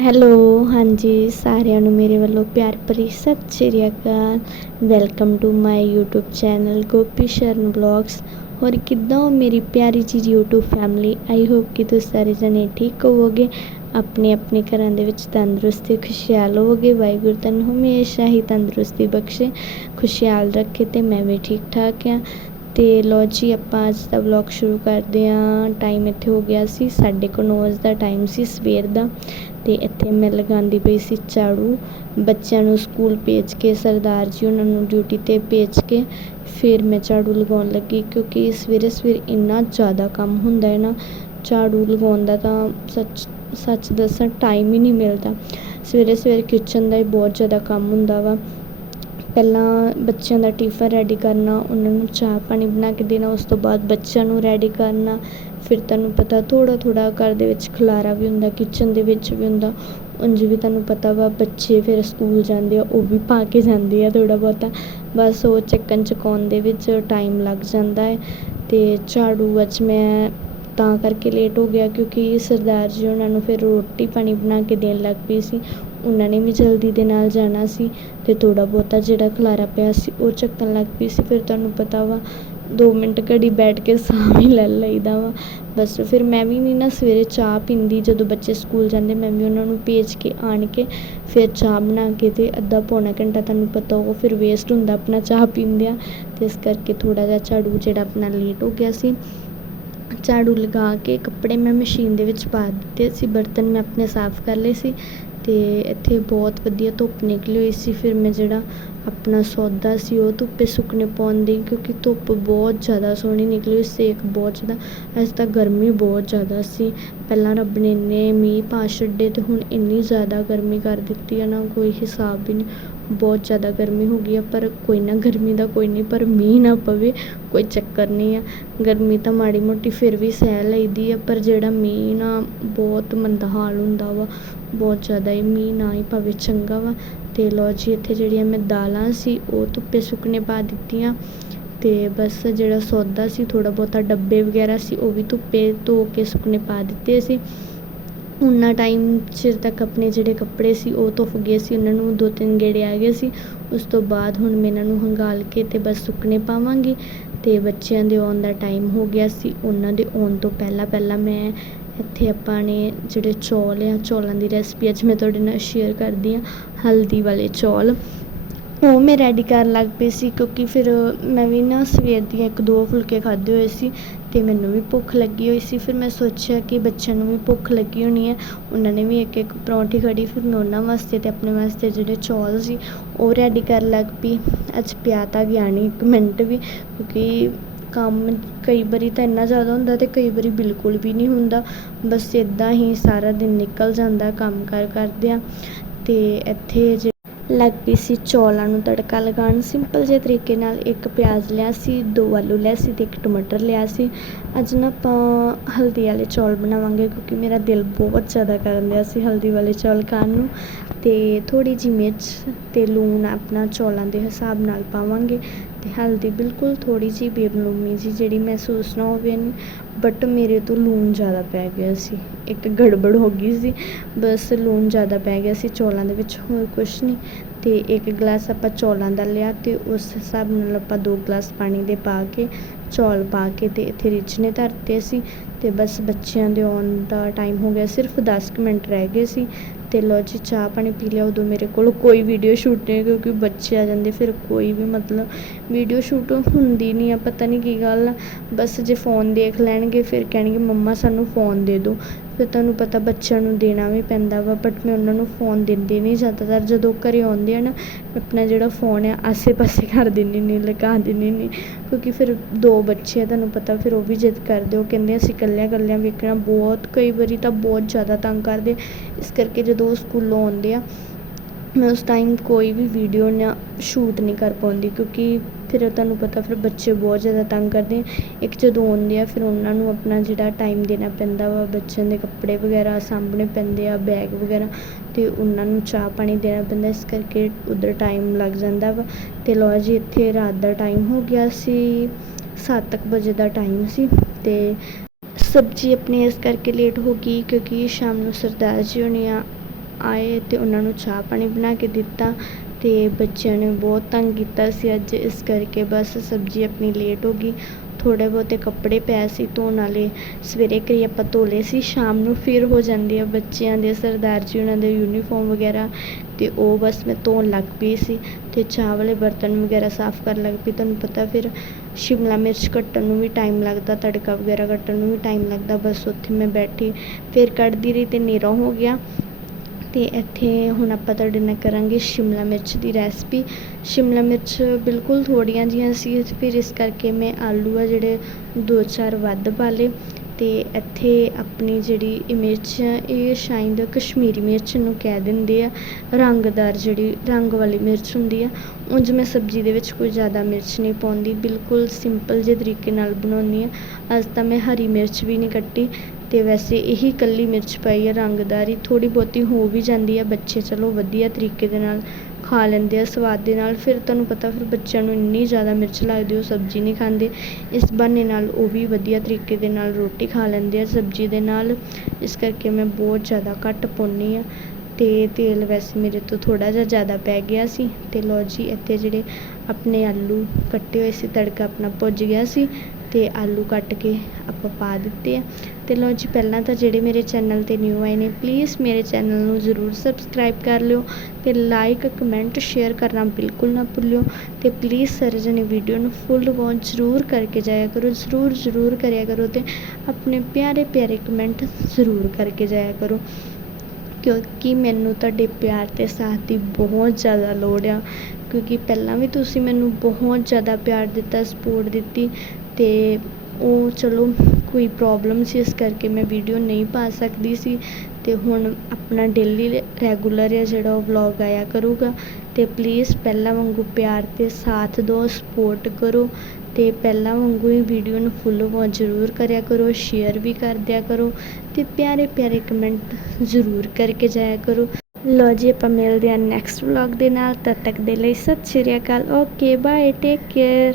Hello, ਹਾਂਜੀ, ਸਾਰਿਆਂ ਨੂੰ ਮੇਰੇ ਵੱਲੋਂ ਪਿਆਰ ਭਰੀ ਸਤਿ ਸ਼੍ਰੀ ਅਕਾਲ। Welcome to my YouTube channel Gopi Sharan blogs ਹੋਰ ਕਿੱਦਾਂ ਹੋ ਮੇਰੀ ਪਿਆਰੀ ਜੀ YouTube ਫੈਮਿਲੀ ਆਈ ਹੋਪ ਕਿ ਤੁਸੀਂ ਸਾਰੇ ਜਣੇ ਠੀਕ ਹੋਵੋਗੇ। ਆਪਣੇ ਆਪਣੇ ਘਰਾਂ ਦੇ ਵਿੱਚ ਤੰਦਰੁਸਤੀ, ਖੁਸ਼ਹਾਲ ਹੋਵੋਗੇ। ਵਾਹਿਗੁਰੂ ਤੁਹਾਨੂੰ ਹਮੇਸ਼ਾ ਹੀ ਤੰਦਰੁਸਤੀ ਬਖਸ਼ੇ, ਖੁਸ਼ਹਾਲ ਰੱਖੇ ਤੇ ਮੈਂ ਵੀ ਠੀਕ ਠਾਕ ਆ ਅਤੇ ਲਓ ਜੀ, ਆਪਾਂ ਅੱਜ ਦਾ ਵਲੌਗ ਸ਼ੁਰੂ ਕਰਦੇ ਹਾਂ। ਟਾਈਮ ਇੱਥੇ ਹੋ ਗਿਆ ਸੀ 9:30 ਦਾ ਟਾਈਮ ਸੀ ਸਵੇਰ ਦਾ। ਅਤੇ ਇੱਥੇ ਮੈਂ ਲਗਾਉਂਦੀ ਪਈ ਸੀ ਝਾੜੂ। ਬੱਚਿਆਂ ਨੂੰ ਸਕੂਲ ਭੇਜ ਕੇ, ਸਰਦਾਰ ਜੀ ਉਹਨਾਂ ਨੂੰ ਡਿਊਟੀ ਤੇ ਭੇਜ ਕੇ ਫਿਰ ਮੈਂ ਝਾੜੂ ਲਗਾਉਣ ਲੱਗੀ, ਕਿਉਂਕਿ ਸਵੇਰੇ ਸਵੇਰੇ ਇੰਨਾ ਜ਼ਿਆਦਾ ਕੰਮ ਹੁੰਦਾ ਹੈ ਨਾ, ਝਾੜੂ ਲਗਾਉਣ ਦਾ ਤਾਂ ਸੱਚ ਸੱਚ ਦੱਸਾਂ ਟਾਈਮ ਹੀ ਨਹੀਂ ਮਿਲਦਾ। ਸਵੇਰੇ ਸਵੇਰੇ ਕਿਚਨ ਦਾ ਹੀ ਬਹੁਤ ਜ਼ਿਆਦਾ ਕੰਮ ਹੁੰਦਾ ਵਾ। ਪਹਿਲਾਂ ਬੱਚਿਆਂ ਦਾ ਟਿਫਨ ਰੈਡੀ ਕਰਨਾ, ਉਹਨਾਂ ਨੂੰ ਚਾਹ ਪਾਣੀ ਬਣਾ ਕੇ ਦੇਣਾ, ਉਸ ਤੋਂ ਬਾਅਦ ਬੱਚਿਆਂ ਨੂੰ ਰੈਡੀ ਕਰਨਾ। ਫਿਰ ਤੁਹਾਨੂੰ ਪਤਾ ਥੋੜ੍ਹਾ ਥੋੜ੍ਹਾ ਘਰ ਦੇ ਵਿੱਚ ਖਲਾਰਾ ਵੀ ਹੁੰਦਾ ਕਿਚਨ ਦੇ ਵਿੱਚ ਵੀ ਹੁੰਦਾ। ਉਂਝ ਵੀ ਤੁਹਾਨੂੰ ਪਤਾ ਵਾ, ਬੱਚੇ ਫਿਰ ਸਕੂਲ ਜਾਂਦੇ ਆ, ਉਹ ਵੀ ਪਾ ਕੇ ਜਾਂਦੇ ਆ ਥੋੜ੍ਹਾ ਬਹੁਤਾ। ਬਸ ਉਹ ਚੱਕਣ ਚਕਾਉਣ ਦੇ ਵਿੱਚ ਟਾਈਮ ਲੱਗ ਜਾਂਦਾ ਹੈ। ਅਤੇ ਝਾੜੂ ਅੱਜ ਮੈਂ ਤਾਂ ਕਰਕੇ ਲੇਟ ਹੋ ਗਿਆ ਕਿਉਂਕਿ ਸਰਦਾਰ ਜੀ ਉਹਨਾਂ ਨੂੰ ਫਿਰ ਰੋਟੀ ਪਾਣੀ ਬਣਾ ਕੇ ਦੇਣ ਲੱਗ ਪਈ ਸੀ। ਉਹਨਾਂ ਨੇ ਵੀ ਜਲਦੀ ਦੇ ਨਾਲ ਜਾਣਾ ਸੀ ਅਤੇ ਥੋੜ੍ਹਾ ਬਹੁਤਾ ਜਿਹੜਾ ਖਲਾਰਾ ਪਿਆ ਸੀ ਉਹ ਚੱਕਣ ਲੱਗ ਪਈ ਸੀ। ਫਿਰ ਤੁਹਾਨੂੰ ਪਤਾ ਵਾ, ਦੋ ਮਿੰਟ ਘੜੀ ਬੈਠ ਕੇ ਸਾਹ ਵੀ ਲੈ ਲਈਦਾ ਵਾ। ਬਸ ਫਿਰ ਮੈਂ ਵੀ ਨਹੀਂ ਨਾ ਸਵੇਰੇ ਚਾਹ ਪੀਂਦੀ, ਜਦੋਂ ਬੱਚੇ ਸਕੂਲ ਜਾਂਦੇ ਮੈਂ ਵੀ ਉਹਨਾਂ ਨੂੰ ਭੇਜ ਕੇ ਆਣ ਕੇ ਫਿਰ ਚਾਹ ਬਣਾ ਕੇ ਅਤੇ ਅੱਧਾ ਪੌਣਾ ਘੰਟਾ ਤੁਹਾਨੂੰ ਪਤਾ ਉਹ ਫਿਰ ਵੇਸਟ ਹੁੰਦਾ ਆਪਣਾ ਚਾਹ ਪੀਂਦਿਆਂ। ਅਤੇ ਇਸ ਕਰਕੇ ਥੋੜ੍ਹਾ ਜਿਹਾ ਝਾੜੂ ਜਿਹੜਾ ਆਪਣਾ ਲੇਟ ਹੋ ਗਿਆ ਸੀ। ਝਾੜੂ ਲਗਾ ਕੇ ਕੱਪੜੇ ਮੈਂ ਮਸ਼ੀਨ ਦੇ ਵਿੱਚ ਪਾ ਦਿੱਤੇ ਸੀ, ਬਰਤਨ ਮੈਂ ਆਪਣੇ ਸਾਫ਼ ਕਰ ਲਏ ਸੀ। ਅਤੇ ਇੱਥੇ ਬਹੁਤ ਵਧੀਆ ਧੁੱਪ ਨਿਕਲੀ ਹੋਈ ਸੀ। ਫਿਰ ਮੈਂ ਜਿਹੜਾ ਆਪਣਾ ਸੌਦਾ ਸੀ, ਉਹ ਧੁੱਪੇ ਸੁੱਕਣੇ ਪਾਉਂਦੀ ਕਿਉਂਕਿ ਧੁੱਪ ਬਹੁਤ ਜ਼ਿਆਦਾ ਸੋਹਣੀ ਨਿਕਲੀ ਹੋਈ, ਸੇਕ ਬਹੁਤ ਜ਼ਿਆਦਾ, ਅੱਜ ਤਾਂ ਗਰਮੀ ਬਹੁਤ ਜ਼ਿਆਦਾ ਸੀ। ਪਹਿਲਾਂ ਰੱਬ ਨੇ ਇੰਨੇ ਮੀਂਹ ਪਾ ਛੱਡੇ ਅਤੇ ਹੁਣ ਇੰਨੀ ਜ਼ਿਆਦਾ ਗਰਮੀ ਕਰ ਦਿੱਤੀ ਹੈ ਨਾ, ਕੋਈ ਹਿਸਾਬ ਵੀ ਨਹੀਂ ਬਹੁਤ ਜ਼ਿਆਦਾ ਗਰਮੀ ਹੋ ਗਈ ਆ, ਪਰ ਕੋਈ ਨਾ ਗਰਮੀ ਦਾ ਕੋਈ ਨਹੀਂ ਪਰ ਮੀਂਹ ਨਾ ਪਵੇ, ਕੋਈ ਚੱਕਰ ਨਹੀਂ ਆ। ਗਰਮੀ ਤਾਂ ਮਾੜੀ ਮੋਟੀ ਫਿਰ ਵੀ ਸਹਿ ਲਈਦੀ ਆ, ਪਰ ਜਿਹੜਾ ਮੀਂਹ ਨਾ, ਬਹੁਤ ਮੰਦਾ ਹਾਲ ਹੁੰਦਾ ਵਾ ਬਹੁਤ ਜ਼ਿਆਦਾ ਹੀ ਮੀਂਹ ਨਾ ਹੀ ਪਵੇ, ਚੰਗਾ ਵਾ। ਅਤੇ ਲਓ ਜੀ, ਇੱਥੇ ਜਿਹੜੀਆਂ ਮੈਂ ਦਾਲਾਂ ਸੀ, ਉਹ ਧੁੱਪੇ ਸੁੱਕਣੇ ਪਾ ਦਿੱਤੀਆਂ। ਅਤੇ ਬਸ ਜਿਹੜਾ ਸੌਦਾ ਸੀ, ਥੋੜ੍ਹਾ ਬਹੁਤਾ ਡੱਬੇ ਵਗੈਰਾ ਸੀ, ਉਹ ਵੀ ਧੁੱਪੇ ਧੋ ਕੇ ਸੁੱਕਣੇ ਪਾ ਦਿੱਤੇ ਸੀ। ਉਨਾ ਟਾਈਮ ਚਿਰ ਤੱਕ ਆਪਣੇ ਜਿਹੜੇ ਕੱਪੜੇ ਸੀ, ਉਹ ਧੁੱਪ ਗਏ ਸੀ। ਉਹਨਾਂ ਨੂੰ ਦੋ ਤਿੰਨ ਗੇੜੇ ਆ ਗਏ ਸੀ। ਉਸ ਤੋਂ ਬਾਅਦ ਹੁਣ ਮੈਂ ਇਹਨਾਂ ਨੂੰ ਹੰਗਾਲ ਕੇ ਅਤੇ ਬਸ ਸੁੱਕਣੇ ਪਾਵਾਂਗੀ। ਅਤੇ ਬੱਚਿਆਂ ਦੇ ਆਉਣ ਦਾ ਟਾਈਮ ਹੋ ਗਿਆ ਸੀ। ਉਹਨਾਂ ਦੇ ਆਉਣ ਤੋਂ ਪਹਿਲਾਂ ਪਹਿਲਾਂ ਮੈਂ ਇੱਥੇ ਆਪਾਂ ਨੇ ਜਿਹੜੇ ਚੌਲ ਆ, ਚੌਲਾਂ ਦੀ ਰੈਸਪੀ ਅੱਜ ਮੈਂ ਤੁਹਾਡੇ ਨਾਲ ਸ਼ੇਅਰ ਕਰਦੀ ਹਾਂ, ਹਲਦੀ ਵਾਲੇ ਚੌਲ। ਉਹ ਮੈਂ ਰੈਡੀ ਕਰਨ ਲੱਗ ਪਈ ਸੀ ਕਿਉਂਕਿ ਫਿਰ ਮੈਂ ਵੀ ਨਾ ਸਵੇਰ ਦੀਆਂ ਇੱਕ ਦੋ ਫੁਲਕੇ ਖਾਧੇ ਹੋਏ ਸੀ ਅਤੇ ਮੈਨੂੰ ਵੀ ਭੁੱਖ ਲੱਗੀ ਹੋਈ ਸੀ। ਫਿਰ ਮੈਂ ਸੋਚਿਆ ਕਿ ਬੱਚਿਆਂ ਨੂੰ ਵੀ ਭੁੱਖ ਲੱਗੀ ਹੋਣੀ ਹੈ ਉਹਨਾਂ ਨੇ ਵੀ ਇੱਕ ਇੱਕ ਪਰੌਂਠੀ ਖੜੀ, ਫਿਰ ਮੈਂ ਉਹਨਾਂ ਵਾਸਤੇ ਅਤੇ ਆਪਣੇ ਵਾਸਤੇ ਜਿਹੜੇ ਚੌਲ ਸੀ ਉਹ ਰੈਡੀ ਕਰਨ ਲੱਗ ਪਈ। ਅੱਜ ਪਿਆ ਤਾਂ ਗਿਆ ਨਹੀਂ ਇੱਕ ਮਿੰਟ ਵੀ ਕਿਉਂਕਿ ਕੰਮ ਕਈ ਵਾਰੀ ਤਾਂ ਇੰਨਾ ਜ਼ਿਆਦਾ ਹੁੰਦਾ ਅਤੇ ਕਈ ਵਾਰੀ ਬਿਲਕੁਲ ਵੀ ਨਹੀਂ ਹੁੰਦਾ। ਬਸ ਇੱਦਾਂ ਹੀ ਸਾਰਾ ਦਿਨ ਨਿਕਲ ਜਾਂਦਾ ਕੰਮ ਕਾਰ ਕਰਦਿਆਂ ਅਤੇ ਇੱਥੇ ਜੇ ਲੱਗ ਪਈ ਸੀ ਚੌਲਾਂ ਨੂੰ ਤੜਕਾ ਲਗਾਉਣ। ਸਿੰਪਲ ਜਿਹੇ ਤਰੀਕੇ ਨਾਲ ਇੱਕ ਪਿਆਜ਼ ਲਿਆ ਸੀ, ਦੋ ਆਲੂ ਲਿਆ ਸੀ ਅਤੇ ਇੱਕ ਟਮਾਟਰ ਲਿਆ ਸੀ। ਅੱਜ ਨਾ ਆਪਾਂ ਹਲਦੀ ਵਾਲੇ ਚੌਲ ਬਣਾਵਾਂਗੇ ਕਿਉਂਕਿ ਮੇਰਾ ਦਿਲ ਬਹੁਤ ਜ਼ਿਆਦਾ ਕਰਨ ਦਿਆ ਸੀ ਹਲਦੀ ਵਾਲੇ ਚੌਲ ਖਾਣ ਨੂੰ। ਅਤੇ ਥੋੜ੍ਹੀ ਜਿਹੀ ਮਿਰਚ ਅਤੇ ਲੂਣ ਆਪਣਾ ਚੌਲਾਂ ਦੇ ਹਿਸਾਬ ਨਾਲ ਪਾਵਾਂਗੇ। ਅਤੇ ਹਲਦੀ ਬਿਲਕੁਲ ਥੋੜ੍ਹੀ ਜਿਹੀ ਬੇਬਲੂਮੀ ਜੀ ਜਿਹੜੀ ਮਹਿਸੂਸ ਨਾ ਹੋਵੇ ਬਟ ਮੇਰੇ ਤੋਂ ਲੂਣ ਜ਼ਿਆਦਾ ਪੈ ਗਿਆ ਸੀ। ਇੱਕ ਗੜਬੜ ਹੋ ਗਈ ਸੀ। ਬਸ ਲੂਣ ਜ਼ਿਆਦਾ ਪੈ ਗਿਆ ਸੀ ਚੌਲਾਂ ਦੇ ਵਿੱਚ, ਹੋਰ ਕੁਛ ਨਹੀਂ। ਅਤੇ ਇੱਕ ਗਲਾਸ ਆਪਾਂ ਚੌਲਾਂ ਦਾ ਲਿਆ ਅਤੇ ਉਸ ਹਿਸਾਬ ਨਾਲ ਆਪਾਂ ਦੋ ਗਲਾਸ ਪਾਣੀ ਦੇ ਪਾ ਕੇ, ਚੌਲ ਪਾ ਕੇ ਅਤੇ ਇੱਥੇ ਰਿੱਝਣੇ ਧਰਤੇ ਸੀ। ਅਤੇ ਬਸ ਬੱਚਿਆਂ ਦੇ ਆਉਣ ਦਾ ਟਾਈਮ ਹੋ ਗਿਆ, ਸਿਰਫ ਦਸ ਕੁ ਮਿੰਟ ਰਹਿ ਗਏ ਸੀ। ਅਤੇ ਲਓ ਜੀ, ਚਾਹ ਪਾਣੀ ਪੀ ਲਿਆ ਉਦੋਂ ਮੇਰੇ ਕੋਲ। ਕੋਈ ਵੀਡੀਓ ਸ਼ੂਟ ਨਹੀਂ, ਕਿਉਂਕਿ ਬੱਚੇ ਆ ਜਾਂਦੇ, ਫਿਰ ਕੋਈ ਵੀ ਮਤਲਬ ਵੀਡੀਓ ਸ਼ੂਟ ਹੁੰਦੀ ਨਹੀਂ ਆ, ਪਤਾ ਨਹੀਂ ਕੀ ਗੱਲ ਆ। ਬਸ ਜੇ ਫੋਨ ਦੇਖ ਲੈਣਗੇ, ਫਿਰ ਕਹਿਣਗੇ, ਮੰਮਾ, ਸਾਨੂੰ ਫੋਨ ਦੇ ਦਿਓ। ਫਿਰ ਤੁਹਾਨੂੰ ਪਤਾ ਬੱਚਿਆਂ ਨੂੰ ਦੇਣਾ ਵੀ ਪੈਂਦਾ ਵਾ ਬਟ ਮੈਂ ਉਹਨਾਂ ਨੂੰ ਫੋਨ ਦਿੰਦੀ ਨਹੀਂ ਜ਼ਿਆਦਾਤਰ। ਜਦੋਂ ਘਰ ਆਉਂਦੇ ਆ ਨਾ ਆਪਣਾ ਜਿਹੜਾ ਫੋਨ ਆ ਆਸੇ ਪਾਸੇ ਕਰ ਦਿੰਦੀ ਨਹੀਂ ਲਗਾ ਦਿੰਦੀ ਨਹੀਂ ਕਿਉਂਕਿ ਫਿਰ ਦੋ ਬੱਚੇ ਆ, ਤੁਹਾਨੂੰ ਪਤਾ ਫਿਰ ਉਹ ਵੀ ਜਿੱਦ ਕਰਦੇ ਉਹ ਕਹਿੰਦੇ ਅਸੀਂ ਇਕੱਲਿਆਂ ਇਕੱਲਿਆਂ ਵੇਖਣਾ ਬਹੁਤ, ਕਈ ਵਾਰੀ ਤਾਂ ਬਹੁਤ ਜ਼ਿਆਦਾ ਤੰਗ ਕਰਦੇ। ਇਸ ਕਰਕੇ ਜਦੋਂ ਉਹ ਸਕੂਲੋਂ ਆਉਂਦੇ ਆ, ਮੈਂ ਉਸ ਟਾਈਮ ਕੋਈ ਵੀ ਵੀਡੀਓ ਨਾ ਸ਼ੂਟ ਨਹੀਂ ਕਰ ਪਾਉਂਦੀ। ਕਿਉਂਕਿ ਫਿਰ ਤੁਹਾਨੂੰ ਪਤਾ ਫਿਰ ਬੱਚੇ ਬਹੁਤ ਜ਼ਿਆਦਾ ਤੰਗ ਕਰਦੇ ਇੱਕ ਜਦੋਂ ਆਉਂਦੇ ਆ, ਫਿਰ ਉਹਨਾਂ ਨੂੰ ਆਪਣਾ ਜਿਹੜਾ ਟਾਈਮ ਦੇਣਾ ਪੈਂਦਾ ਵਾ, ਬੱਚਿਆਂ ਦੇ ਕੱਪੜੇ ਵਗੈਰਾ ਸਾਂਭਣੇ ਪੈਂਦੇ ਆ ਬੈਗ ਵਗੈਰਾ ਅਤੇ ਉਹਨਾਂ ਨੂੰ ਚਾਹ ਪਾਣੀ ਦੇਣਾ ਪੈਂਦਾ, ਇਸ ਕਰਕੇ ਉੱਧਰ ਟਾਈਮ ਲੱਗ ਜਾਂਦਾ ਵਾ। ਅਤੇ ਲਓ ਜੀ, ਇੱਥੇ ਰਾਤ ਦਾ ਟਾਈਮ ਹੋ ਗਿਆ ਸੀ, ਸੱਤ ਕੁ ਵਜੇ ਦਾ ਟਾਈਮ ਸੀ ਅਤੇ ਸਬਜ਼ੀ ਆਪਣੀ ਇਸ ਕਰਕੇ ਲੇਟ ਹੋ ਗਈ ਕਿਉਂਕਿ ਸ਼ਾਮ ਨੂੰ ਸਰਦਾਰ ਜੀ ਹੋਣੀ ਆ, ਆਏ ਤੇ ਉਹਨਾਂ ਨੂੰ ਚਾਹ ਪਾਣੀ ਬਣਾ ਕੇ ਦਿੱਤਾ। ਅਤੇ ਬੱਚਿਆਂ ਨੇ ਬਹੁਤ ਤੰਗ ਕੀਤਾ ਸੀ। ਅੱਜ ਇਸ ਕਰਕੇ ਬਸ ਸਬਜ਼ੀ ਆਪਣੀ ਲੇਟ ਹੋ ਗਈ। ਥੋੜ੍ਹੇ ਬਹੁਤੇ ਕੱਪੜੇ ਪਏ ਸੀ ਧੋਣ ਵਾਲੇ। ਸਵੇਰੇ ਕਰੀ ਆਪਾਂ ਧੋ ਲਏ ਸੀ, ਸ਼ਾਮ ਨੂੰ ਫਿਰ ਹੋ ਜਾਂਦੀ ਆ ਬੱਚਿਆਂ ਦੇ ਸਰਦਾਰ ਜੀ ਉਹਨਾਂ ਦੇ ਯੂਨੀਫਾਰਮ ਵਗੈਰਾ ਅਤੇ ਉਹ ਬਸ ਮੈਂ ਧੋਣ ਲੱਗ ਪਈ ਸੀ ਅਤੇ ਚਾਹ ਵਾਲੇ ਬਰਤਨ ਵਗੈਰਾ ਸਾਫ਼ ਕਰਨ ਲੱਗ ਪਈ। ਤੁਹਾਨੂੰ ਪਤਾ ਫਿਰ ਸ਼ਿਮਲਾ ਮਿਰਚ ਕੱਟਣ ਨੂੰ ਵੀ ਟਾਈਮ ਲੱਗਦਾ, ਤੜਕਾ ਵਗੈਰਾ ਕੱਟਣ ਨੂੰ ਵੀ ਟਾਈਮ ਲੱਗਦਾ। ਬਸ ਉੱਥੇ ਮੈਂ ਬੈਠੀ, ਫਿਰ ਕੱਢਦੀ ਰਹੀ ਅਤੇ ਹਨੇਰਾ ਹੋ ਗਿਆ। ਅਤੇ ਇੱਥੇ ਹੁਣ ਆਪਾਂ ਤੁਹਾਡੇ ਨਾਲ ਕਰਾਂਗੇ ਸ਼ਿਮਲਾ ਮਿਰਚ ਦੀ ਰੈਸਪੀ ਸ਼ਿਮਲਾ ਮਿਰਚ ਬਿਲਕੁਲ ਥੋੜ੍ਹੀਆਂ ਜਿਹੀਆਂ ਸੀ, ਫਿਰ ਇਸ ਕਰਕੇ ਮੈਂ ਆਲੂ ਆ ਜਿਹੜੇ ਦੋ ਚਾਰ ਵੱਧ ਪਾ ਲਏ। ਅਤੇ ਇੱਥੇ ਆਪਣੀ ਜਿਹੜੀ ਇਹ ਮਿਰਚ ਆ, ਇਹ ਸ਼ਾਇਦ ਕਸ਼ਮੀਰੀ ਮਿਰਚ ਨੂੰ ਕਹਿ ਦਿੰਦੇ ਆ। ਰੰਗਦਾਰ ਜਿਹੜੀ ਰੰਗ ਵਾਲੀ ਮਿਰਚ ਹੁੰਦੀ ਆ, ਉਂਝ ਮੈਂ ਸਬਜ਼ੀ ਦੇ ਵਿੱਚ ਕੋਈ ਜ਼ਿਆਦਾ ਮਿਰਚ ਨਹੀਂ ਪਾਉਂਦੀ। ਬਿਲਕੁਲ ਸਿੰਪਲ ਜਿਹੇ ਤਰੀਕੇ ਨਾਲ ਬਣਾਉਂਦੀ ਹਾਂ ਅੱਜ ਤਾਂ ਮੈਂ ਹਰੀ ਮਿਰਚ ਵੀ ਨਹੀਂ ਕੱਟੀ। ਅਤੇ ਵੈਸੇ ਇਹੀ ਇਕੱਲੀ ਮਿਰਚ ਪਾਈ ਆ, ਰੰਗਦਾਰੀ ਥੋੜ੍ਹੀ ਬਹੁਤੀ ਹੋ ਵੀ ਜਾਂਦੀ ਆ। ਬੱਚੇ ਚਲੋ ਵਧੀਆ ਤਰੀਕੇ ਦੇ ਨਾਲ ਖਾ ਲੈਂਦੇ ਆ, ਸਵਾਦ ਦੇ ਨਾਲ। ਫਿਰ ਤੁਹਾਨੂੰ ਪਤਾ, ਫਿਰ ਬੱਚਿਆਂ ਨੂੰ ਇੰਨੀ ਜ਼ਿਆਦਾ ਮਿਰਚ ਲੱਗਦੀ, ਉਹ ਸਬਜ਼ੀ ਨਹੀਂ ਖਾਂਦੇ। ਇਸ ਬਹਾਨੇ ਨਾਲ ਉਹ ਵੀ ਵਧੀਆ ਤਰੀਕੇ ਦੇ ਨਾਲ ਰੋਟੀ ਖਾ ਲੈਂਦੇ ਆ ਸਬਜ਼ੀ ਦੇ ਨਾਲ। ਇਸ ਕਰਕੇ ਮੈਂ ਬਹੁਤ ਜ਼ਿਆਦਾ ਘੱਟ ਪਾਉਂਦੀ ਹਾਂ ਅਤੇ ਤੇਲ ਵੈਸੇ ਮੇਰੇ ਤੋਂ ਥੋੜ੍ਹਾ ਜਿਹਾ ਜ਼ਿਆਦਾ ਪੈ ਗਿਆ ਸੀ। ਅਤੇ ਲਓ ਜੀ, ਇੱਥੇ ਜਿਹੜੇ ਆਪਣੇ ਆਲੂ ਕੱਟੇ ਹੋਏ ਸੀ, ਤੜਕਾ ਆਪਣਾ ਭੁੱਜ ਗਿਆ ਸੀ। ਅਤੇ ਆਲੂ ਕੱਟ ਕੇ ਆਪਾਂ ਪਾ ਦਿੱਤੇ ਆ। ਅਤੇ ਲਓ ਜੀ, ਪਹਿਲਾਂ ਤਾਂ ਜਿਹੜੇ ਮੇਰੇ ਚੈਨਲ ਤੇ ਨਿਊ ਆਏ ਨੇ ਪਲੀਜ਼ ਮੇਰੇ ਚੈਨਲ ਨੂੰ ਜ਼ਰੂਰ ਸਬਸਕ੍ਰਾਈਬ ਕਰ ਲਿਓ ਅਤੇ ਲਾਈਕ ਕਮੈਂਟ ਸ਼ੇਅਰ ਕਰਨਾ ਬਿਲਕੁਲ ਨਾ ਭੁੱਲਿਓ ਅਤੇ ਪਲੀਜ਼ ਸਾਰੇ ਜਣੇ ਵੀਡੀਓ ਨੂੰ ਫੁੱਲ ਵਾਚ ਜ਼ਰੂਰ ਕਰਕੇ ਜਾਇਆ ਕਰੋ, ਜ਼ਰੂਰ ਜ਼ਰੂਰ ਕਰਿਆ ਕਰੋ ਅਤੇ ਆਪਣੇ ਪਿਆਰੇ ਪਿਆਰੇ ਕਮੈਂਟ ਜ਼ਰੂਰ ਕਰਕੇ ਜਾਇਆ ਕਰੋ। ਕਿਉਂਕਿ ਮੈਨੂੰ ਤੁਹਾਡੇ ਪਿਆਰ ਅਤੇ ਸਾਥ ਦੀ ਬਹੁਤ ਜ਼ਿਆਦਾ ਲੋੜ ਆ। ਕਿਉਂਕਿ ਪਹਿਲਾਂ ਵੀ ਤੁਸੀਂ ਮੈਨੂੰ ਬਹੁਤ ਜ਼ਿਆਦਾ ਪਿਆਰ ਦਿੱਤਾ ਸਪੋਰਟ ਦਿੱਤੀ ਤੇ ਉਹ ਚਲੋ ਕੋਈ ਪ੍ਰੋਬਲਮ ਸੀ, ਇਸ ਕਰਕੇ ਮੈਂ ਵੀਡੀਓ ਨਹੀਂ ਪਾ ਸਕਦੀ ਸੀ ਅਤੇ ਹੁਣ ਆਪਣਾ ਡੇਲੀ ਰੈਗੂਲਰ ਆ ਜਿਹੜਾ ਉਹ ਵਲੋਗ ਆਇਆ ਕਰੂਗਾ ਅਤੇ ਪਲੀਜ਼ ਪਹਿਲਾਂ ਵਾਂਗੂ ਪਿਆਰ ਅਤੇ ਸਾਥ ਦਿਓ ਸਪੋਰਟ ਕਰੋ ਅਤੇ ਪਹਿਲਾਂ ਵਾਂਗੂ ਹੀ ਵੀਡੀਓ ਨੂੰ ਫੁੱਲ ਵਾਚ ਜ਼ਰੂਰ ਕਰਿਆ ਕਰੋ ਸ਼ੇਅਰ ਵੀ ਕਰ ਦਿਆ ਕਰੋ ਅਤੇ ਪਿਆਰੇ ਪਿਆਰੇ ਕਮੈਂਟ ਜ਼ਰੂਰ ਕਰਕੇ ਜਾਇਆ ਕਰੋ। ਲੋ ਜੀ, ਆਪਾਂ ਮਿਲਦੇ ਹਾਂ ਨੈਕਸਟ ਵਲੌਗ ਦੇ ਨਾਲ, ਤਦ ਤੱਕ ਦੇ ਲਈ ਸਤਿ ਸ਼੍ਰੀ ਅਕਾਲ ਓਕੇ ਬਾਏ ਟੇਕ ਕੇਅਰ